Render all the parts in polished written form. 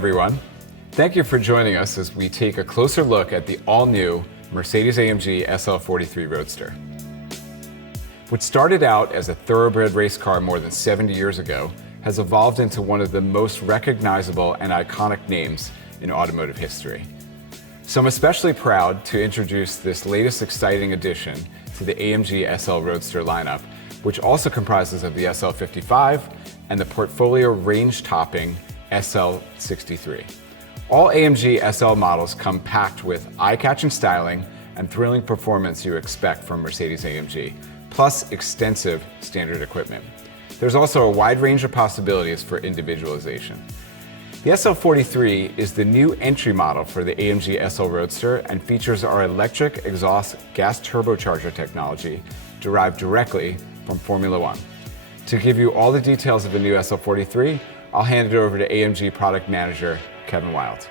everyone. Thank you for joining us as we take a closer look at the all-new Mercedes-AMG SL43 Roadster. What started out as a thoroughbred race car more than 70 years ago has evolved into one of the most recognizable and iconic names in automotive history. So I'm especially proud to introduce this latest exciting addition to the AMG SL Roadster lineup, which also comprises of the SL55 and the portfolio range-topping SL63. All AMG SL models come packed with eye-catching styling and thrilling performance you expect from Mercedes-AMG, plus extensive standard equipment. There's also a wide range of possibilities for individualization. The SL43 is the new entry model for the AMG SL Roadster and features our electric exhaust gas turbocharger technology derived directly from Formula One. To give you all the details of the new SL43, I'll hand it over to AMG Product Manager, Kevin Wild.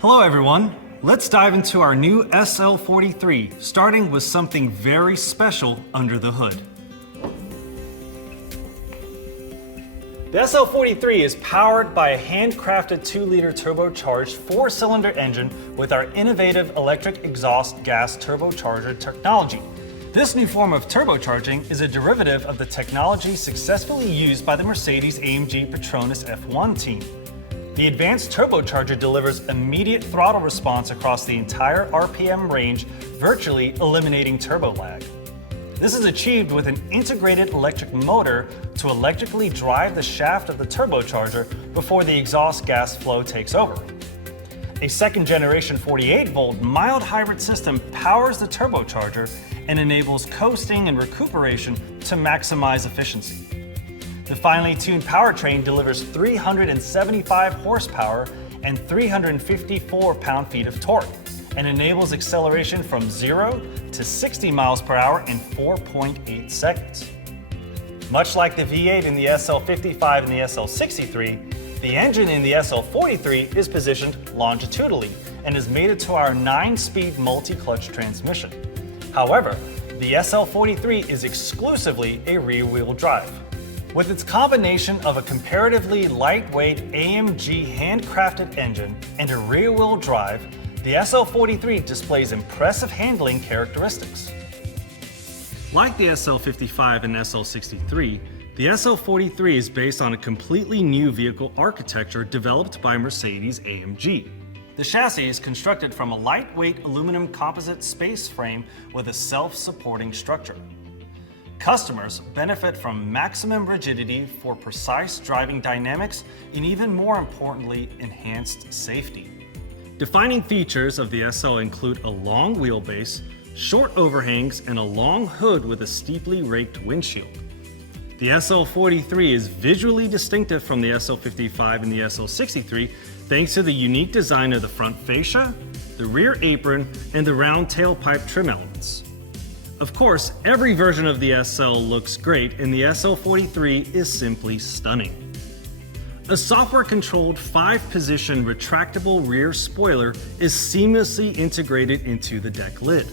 Hello everyone. Let's dive into our new SL43, starting with something very special under the hood. The SL43 is powered by a handcrafted 2-liter turbocharged 4-cylinder engine with our innovative electric exhaust gas turbocharger technology. This new form of turbocharging is a derivative of the technology successfully used by the Mercedes-AMG Petronas F1 team. The advanced turbocharger delivers immediate throttle response across the entire RPM range, virtually eliminating turbo lag. This is achieved with an integrated electric motor to electrically drive the shaft of the turbocharger before the exhaust gas flow takes over. A second-generation 48-volt mild hybrid system powers the turbocharger and enables coasting and recuperation to maximize efficiency. The finely tuned powertrain delivers 375 horsepower and 354 pound-feet of torque and enables acceleration from 0 to 60 miles per hour in 4.8 seconds. Much like the V8 in the SL55 and the SL63, the engine in the SL43 is positioned longitudinally and is mated to our 9-speed multi-clutch transmission. However, the SL43 is exclusively a rear-wheel drive. With its combination of a comparatively lightweight AMG handcrafted engine and a rear-wheel drive, the SL43 displays impressive handling characteristics. Like the SL55 and SL63, the SL43 is based on a completely new vehicle architecture developed by Mercedes-AMG. The chassis is constructed from a lightweight aluminum composite space frame with a self-supporting structure. Customers benefit from maximum rigidity for precise driving dynamics and, even more importantly, enhanced safety. Defining features of the SL include a long wheelbase, short overhangs, and a long hood with a steeply raked windshield. The SL43 is visually distinctive from the SL55 and the SL63 thanks to the unique design of the front fascia, the rear apron, and the round tailpipe trim elements. Of course, every version of the SL looks great, and the SL43 is simply stunning. A software-controlled 5-position retractable rear spoiler is seamlessly integrated into the deck lid.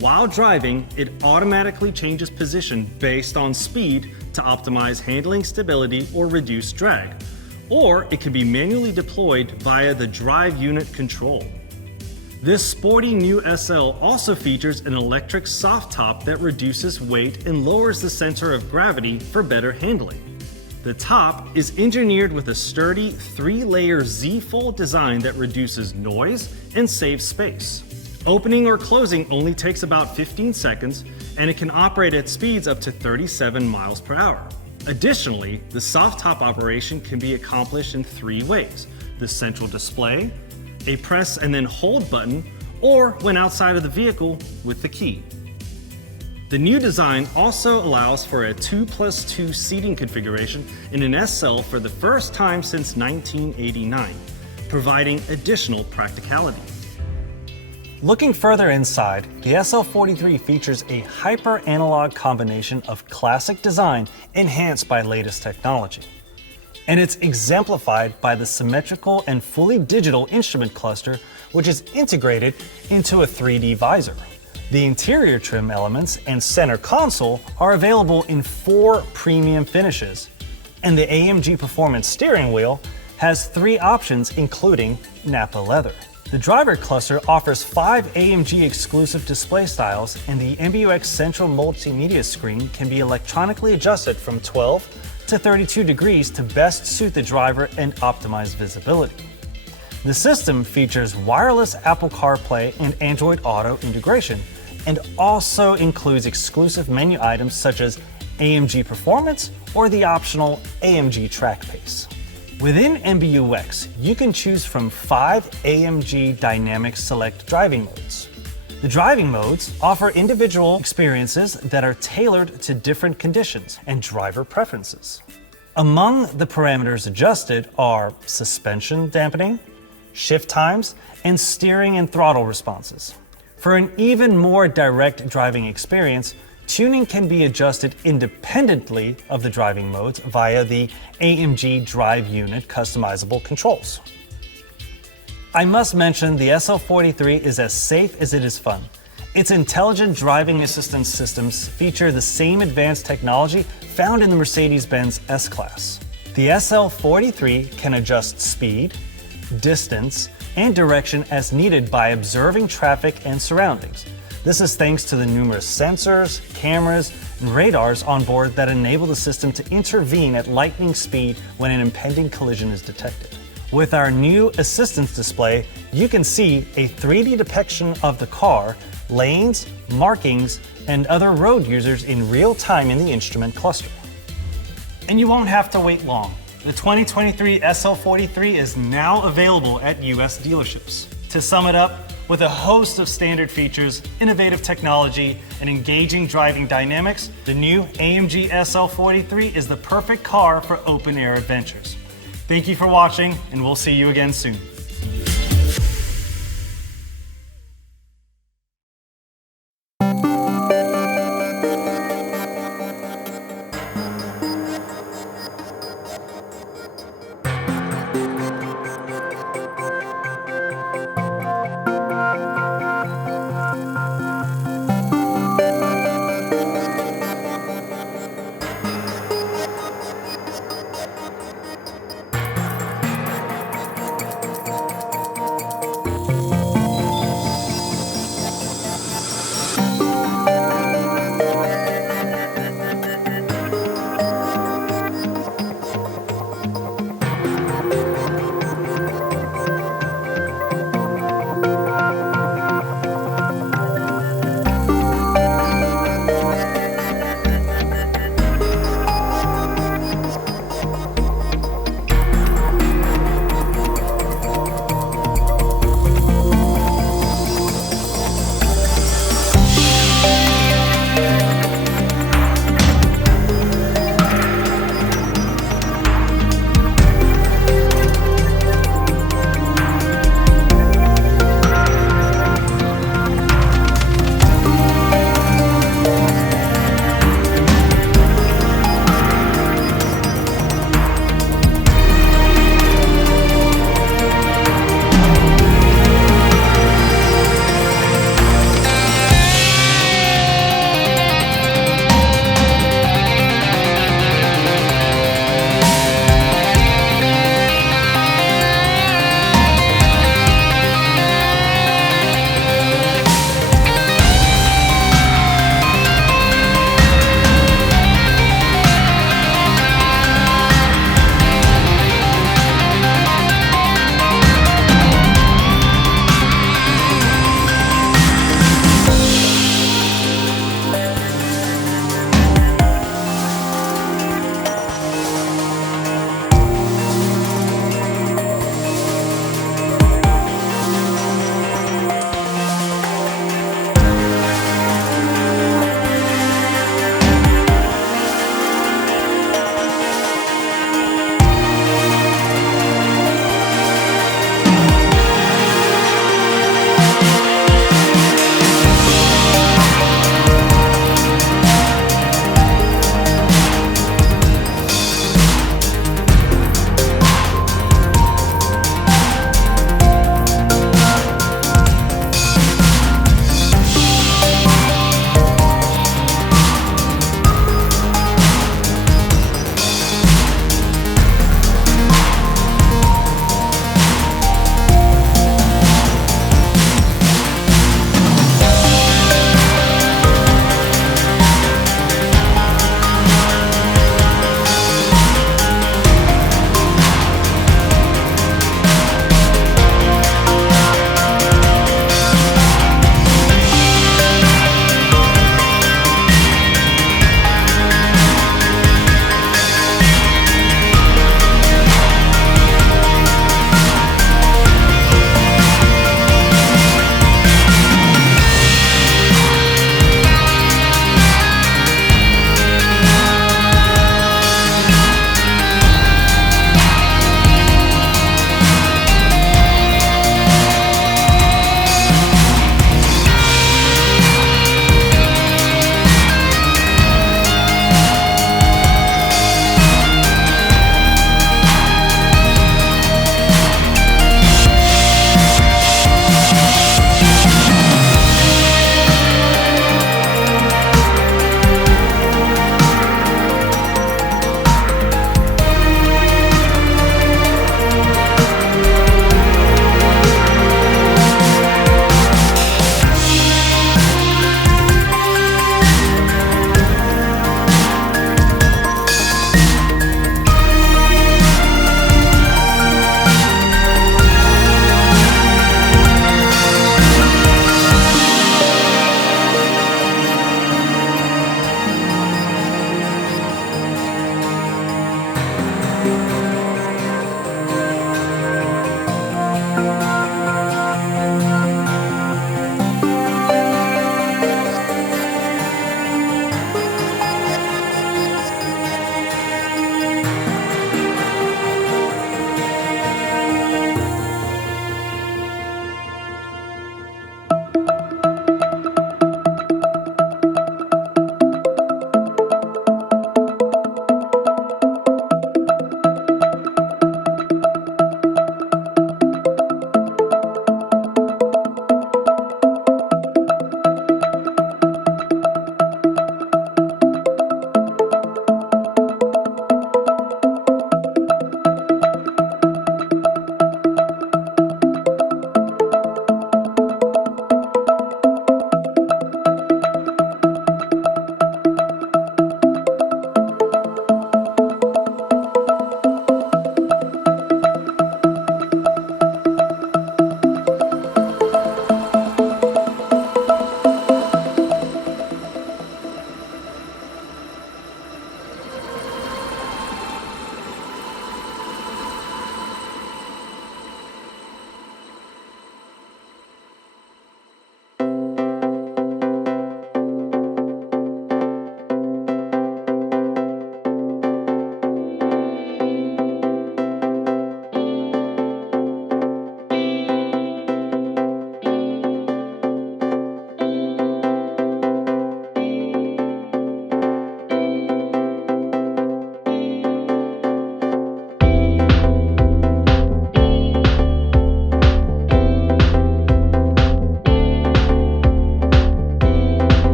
While driving, it automatically changes position based on speed to optimize handling stability or reduce drag, or it can be manually deployed via the drive unit control. This sporty new SL also features an electric soft top that reduces weight and lowers the center of gravity for better handling. The top is engineered with a sturdy 3-layer Z-fold design that reduces noise and saves space. Opening or closing only takes about 15 seconds, and it can operate at speeds up to 37 miles per hour. Additionally, the soft top operation can be accomplished in 3 ways: the central display, a press and then hold button, or when outside of the vehicle with the key. The new design also allows for a 2+2 seating configuration in an SL for the first time since 1989, providing additional practicality. Looking further inside, the SL43 features a hyper-analog combination of classic design enhanced by latest technology. And it's exemplified by the symmetrical and fully digital instrument cluster, which is integrated into a 3D visor. The interior trim elements and center console are available in 4 premium finishes, and the AMG Performance steering wheel has 3 options, including Napa leather. The driver cluster offers 5 AMG exclusive display styles, and the MBUX central multimedia screen can be electronically adjusted from 12 to 32 degrees to best suit the driver and optimize visibility. The system features wireless Apple CarPlay and Android Auto integration, and also includes exclusive menu items such as AMG Performance or the optional AMG Track Pace. Within MBUX, you can choose from 5 AMG Dynamic Select driving modes. The driving modes offer individual experiences that are tailored to different conditions and driver preferences. Among the parameters adjusted are suspension dampening, shift times, and steering and throttle responses. For an even more direct driving experience, tuning can be adjusted independently of the driving modes via the AMG Drive Unit customizable controls. I must mention the SL43 is as safe as it is fun. Its intelligent driving assistance systems feature the same advanced technology found in the Mercedes-Benz S-Class. The SL43 can adjust speed, distance, and direction as needed by observing traffic and surroundings. This is thanks to the numerous sensors, cameras, and radars on board that enable the system to intervene at lightning speed when an impending collision is detected. With our new assistance display, you can see a 3D depiction of the car, lanes, markings, and other road users in real time in the instrument cluster. And you won't have to wait long. The 2023 SL43 is now available at US dealerships. To sum it up, with a host of standard features, innovative technology, and engaging driving dynamics, the new AMG SL43 is the perfect car for open-air adventures. Thank you for watching, and we'll see you again soon.